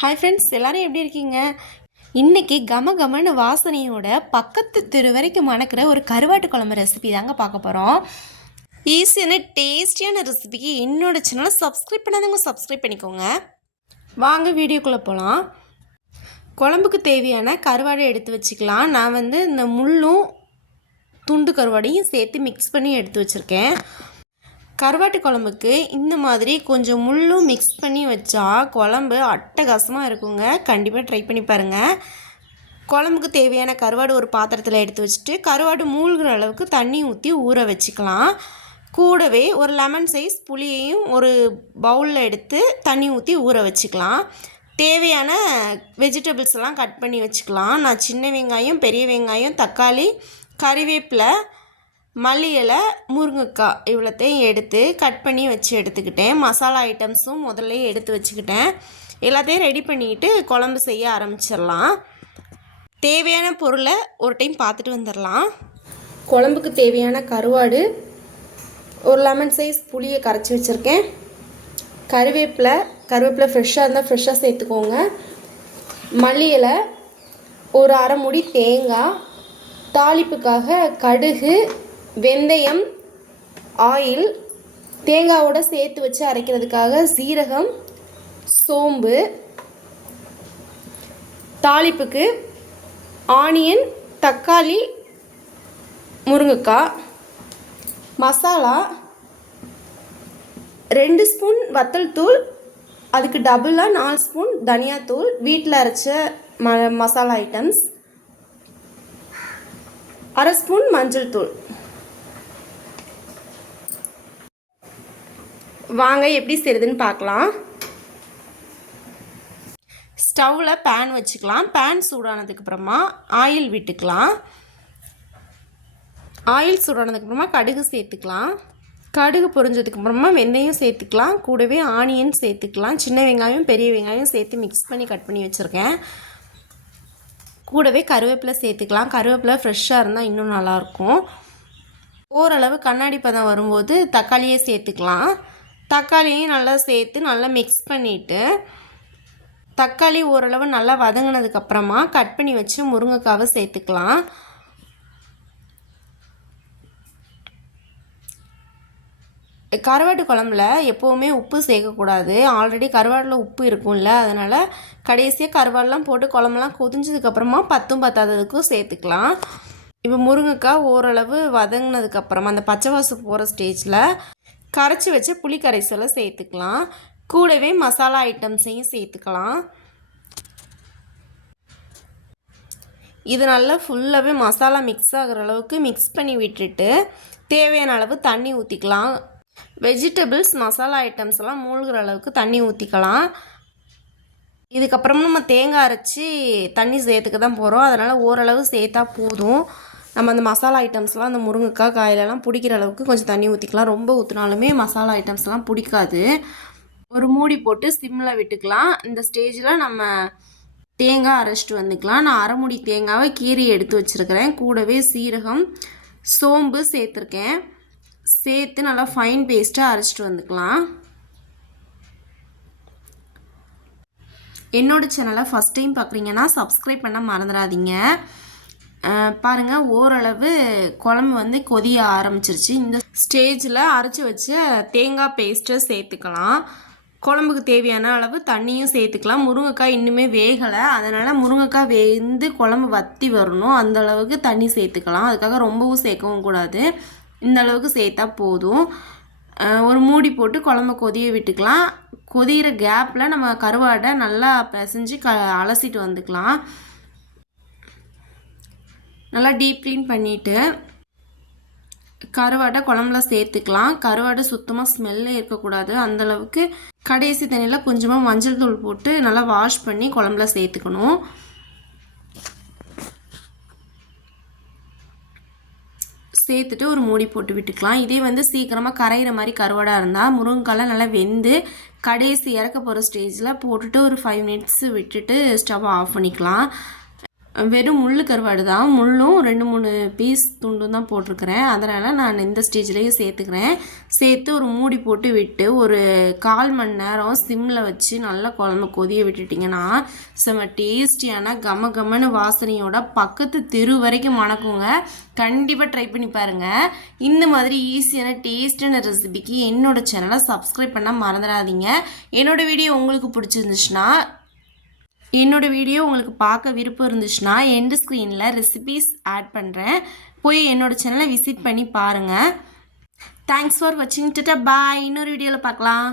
Hi friends எல்லாரும் எப்படி இருக்கீங்க? இன்றைக்கி கம கமன்னு வாசனையோட பக்கத்து தெரு வரைக்கும் மணக்கிற ஒரு கருவாட்டு குழம்பு ரெசிபி தாங்க பார்க்க போகிறோம் ஈஸியான டேஸ்டியான ரெசிபிக்கு என்னோட சேனலை சப்ஸ்கிரைப் பண்ணாதவங்க சப்ஸ்கிரைப் பண்ணிக்கோங்க. வாங்க வீடியோக்குள்ளே போகலாம் குழம்புக்கு தேவையான கருவாடை எடுத்து வச்சுக்கலாம். நான் வந்து இந்த முள்ளும் துண்டு கருவாடையும் சேர்த்து மிக்ஸ் பண்ணி எடுத்து வச்சுருக்கேன். கருவாட்டு குழம்புக்கு இந்த மாதிரி கொஞ்சம் முள்ளும் மிக்ஸ் பண்ணி வச்சா குழம்பு அட்டகாசமாக இருக்குங்க. கண்டிப்பாக ட்ரை பண்ணி பாருங்கள் குழம்புக்கு தேவையான கருவாடு ஒரு பாத்திரத்தில் எடுத்து வச்சுட்டு கருவாடு மூழ்கிற அளவுக்கு தண்ணி ஊற்றி ஊற வச்சுக்கலாம். கூடவே ஒரு லெமன் சைஸ் புளியையும் ஒரு பவுலில் எடுத்து தண்ணி ஊற்றி ஊற வச்சுக்கலாம். தேவையான வெஜிடபிள்ஸ் எல்லாம் கட் பண்ணி வச்சுக்கலாம். நான் சின்ன வெங்காயம் பெரிய வெங்காயம் தக்காளி கறிவேப்பிலை மல்லி இலை முருங்கைக்காய் இவ்வளோத்தையும் எடுத்து கட் பண்ணி வச்சு எடுத்துக்கிட்டேன். மசாலா ஐட்டம்ஸும் முதல்ல எடுத்து வச்சுக்கிட்டேன். எல்லாத்தையும் ரெடி பண்ணிக்கிட்டு குழம்பு செய்ய ஆரம்பிச்சிடலாம். தேவையான பொருளை ஒரு டைம் பார்த்துட்டு வந்துடலாம். குழம்புக்கு தேவையான கருவாடு ஒரு லெமன் சைஸ் புளியை கரைச்சி வச்சுருக்கேன். கருவேப்பிலை கருவேப்பிலை ஃப்ரெஷ்ஷாக இருந்தால் ஃப்ரெஷ்ஷாக சேர்த்துக்கோங்க. மல்லி இலை ஒரு அரை முடி தேங்காய் தாளிப்புக்காக கடுகு வெந்தயம் ஆயில் தேங்காவோட சேர்த்து வச்சு அரைக்கிறதுக்காக சீரகம் சோம்பு தாளிப்புக்கு ஆனியன் தக்காளி முருங்கைக்காய் மசாலா ரெண்டு ஸ்பூன் வத்தல் தூள் அதுக்கு டபுளாக நாலு ஸ்பூன் தனியாத்தூள் வீட்டில் அரைச்ச ம மசாலா ஐட்டம்ஸ் அரை ஸ்பூன் மஞ்சள் தூள். வாங்க எப்படி செய்யுதுன்னு பார்க்கலாம். ஸ்டவ்வில் பேன் வச்சுக்கலாம். பேன் சூடானதுக்கு அப்புறமா ஆயில் விட்டுக்கலாம். ஆயில் சூடானதுக்கு அப்புறமா கடுகு சேர்த்துக்கலாம். கடுகு பொரிஞ்சதுக்கு அப்புறமா வெந்தயம் சேர்த்துக்கலாம். கூடவே ஆனியன் சேர்த்துக்கலாம். சின்ன வெங்காயம் பெரிய வெங்காயம் சேர்த்து மிக்ஸ் பண்ணி கட் பண்ணி வச்சுருக்கேன். கூடவே கருவேப்பிலை சேர்த்துக்கலாம். கருவேப்பிலை ஃப்ரெஷ்ஷாக இருந்தால் இன்னும் நல்லாயிருக்கும் ஓரளவு கண்ணாடி பதம் வரும்போது தக்காளியே சேர்த்துக்கலாம். தக்காளியும் நல்லா சேர்த்து நல்லா மிக்ஸ் பண்ணிவிட்டு தக்காளி ஓரளவு நல்லா வதங்கினதுக்கப்புறமா கட் பண்ணி வச்சு முருங்கைக்காவை சேர்த்துக்கலாம். கருவாட்டு குழம்புல எப்போவுமே உப்பு சேர்க்கக்கூடாது. ஆல்ரெடி கருவாட்டில் உப்பு இருக்கும்ல அதனால் கடைசியாக கருவாடெலாம் போட்டு குழம்புலாம் கொதிஞ்சதுக்கப்புறமா பத்தும் பத்தாததுக்கும் சேர்த்துக்கலாம். இப்போ முருங்கைக்காய் ஓரளவு வதங்கினதுக்கப்புறமா அந்த பச்சை வாசம் போகிற ஸ்டேஜில் கரைச்சி வச்ச புளி கரைசலை சேர்த்துக்கலாம். கூடவே மசாலா ஐட்டம்ஸையும் சேர்த்துக்கலாம். இது நல்லா ஃபுல்லாகவே மசாலா மிக்ஸ் ஆகிற அளவுக்கு மிக்ஸ் பண்ணி விட்டுட்டு தேவையான அளவு தண்ணி ஊற்றிக்கலாம் வெஜிடபிள்ஸ் மசாலா ஐட்டம்ஸ் எல்லாம் மூழ்கிற அளவுக்கு தண்ணி ஊற்றிக்கலாம் இதுக்கப்புறமா நம்ம தேங்காய் அரைச்சி தண்ணி சேர்த்துக்க தான் போகிறோம் அதனால் ஓரளவு சேர்த்தா போதும். நம்ம அந்த மசாலா ஐட்டம்ஸ்லாம் அந்த முருங்கைக்காய் காயிலெல்லாம் பிடிக்கிற அளவுக்கு கொஞ்சம் தண்ணி ஊற்றிக்கலாம் ரொம்ப ஊற்றினாலுமே மசாலா ஐட்டம்ஸ்லாம் பிடிக்காது. ஒரு மூடி போட்டு சிம்மில் விட்டுக்கலாம். இந்த ஸ்டேஜில் நம்ம தேங்காய் அரைச்சிட்டு வந்துக்கலாம். நான் அரைமுடி தேங்காவை கீரி எடுத்து வச்சுருக்கிறேன். கூடவே சீரகம் சோம்பு சேர்த்துருக்கேன். சேர்த்து நல்லா ஃபைன் பேஸ்ட்டாக அரைச்சிட்டு வந்துக்கலாம். என்னோடய சேனலை ஃபஸ்ட் டைம் பார்க்குறீங்கன்னா சப்ஸ்கிரைப் பண்ண மறந்துடாதீங்க. பாருங்கள் ஓரளவு குழம்பு வந்து கொதிய ஆரம்பிச்சிருச்சு. இந்த ஸ்டேஜில் அரைச்சி வச்ச தேங்காய் பேஸ்ட்டை சேர்த்துக்கலாம். குழம்புக்கு தேவையான அளவு தண்ணியும் சேர்த்துக்கலாம். முருங்கைக்காய் இன்னுமே வேகலை. அதனால் முருங்கைக்காய் வெந்து குழம்பு வற்றி வரணும். அந்த அளவுக்கு தண்ணி சேர்த்துக்கலாம். அதுக்காக ரொம்பவும் சேர்க்கவும் கூடாது. இந்த அளவுக்கு சேர்த்தா போதும். ஒரு மூடி போட்டு குழம்பு கொதிய விட்டுக்கலாம். கொதிகிற கேப்பில் நம்ம கருவாடை நல்லா பிசைஞ்சு க அலசிட்டு வந்துக்கலாம். நல்லா டீப் க்ளீன் பண்ணிவிட்டு கருவாடை குழம்புல சேர்த்துக்கலாம். கருவாடை சுத்தமாக ஸ்மெல்லே இருக்கக்கூடாது. அந்தளவுக்கு கடைசி தண்ணியில் கொஞ்சமாக மஞ்சள் தூள் போட்டு நல்லா வாஷ் பண்ணி குழம்புல சேர்த்துக்கணும். சேர்த்துட்டு ஒரு மூடி போட்டு விட்டுக்கலாம். இதே வந்து சீக்கிரமாக கரையிற மாதிரி கருவாடாக இருந்தால் முருங்கைக்காலாம் நல்லா வெந்து கடைசி இறக்க போகிற ஸ்டேஜில் போட்டுட்டு ஒரு ஃபைவ் மினிட்ஸ் விட்டுட்டு ஸ்டவ் ஆஃப் பண்ணிக்கலாம். வெறும் முள் கருவாடு தான். முள்ளும் ரெண்டு மூணு பீஸ் துண்டும் தான் போட்டிருக்கிறேன். அதனால் நான் இந்த ஸ்டேஜ்லேயும் சேர்த்துக்கிறேன். சேர்த்து ஒரு மூடி போட்டு விட்டு ஒரு கால் மணி நேரம் சிம்மில் வச்சு நல்லா குழம்பு கொதிய விட்டுட்டிங்கன்னா செம்ம டேஸ்டியான கம கமன்னு வாசனையோட பக்கத்து தெரு வரைக்கும் மணக்குங்க. கண்டிப்பாக ட்ரை பண்ணி பாருங்கள் இந்த மாதிரி ஈஸியான டேஸ்டான ரெசிபிக்கு என்னோடய சேனலை சப்ஸ்கிரைப் பண்ண மறந்துடாதீங்க. என்னோடய வீடியோ உங்களுக்கு பிடிச்சிருந்துச்சுன்னா என்னோடய வீடியோ உங்களுக்கு பார்க்க விருப்பம் இருந்துச்சுன்னா எண்டு ஸ்க்ரீனில் ரெசிபீஸ் ஆட் பண்ணுறேன் போய் என்னோடய சேனலை விசிட் பண்ணி பாருங்கள் தேங்க்ஸ் ஃபார் வாட்சிங் டட்டா பாய் இன்னொரு வீடியோவில் பார்க்கலாம்.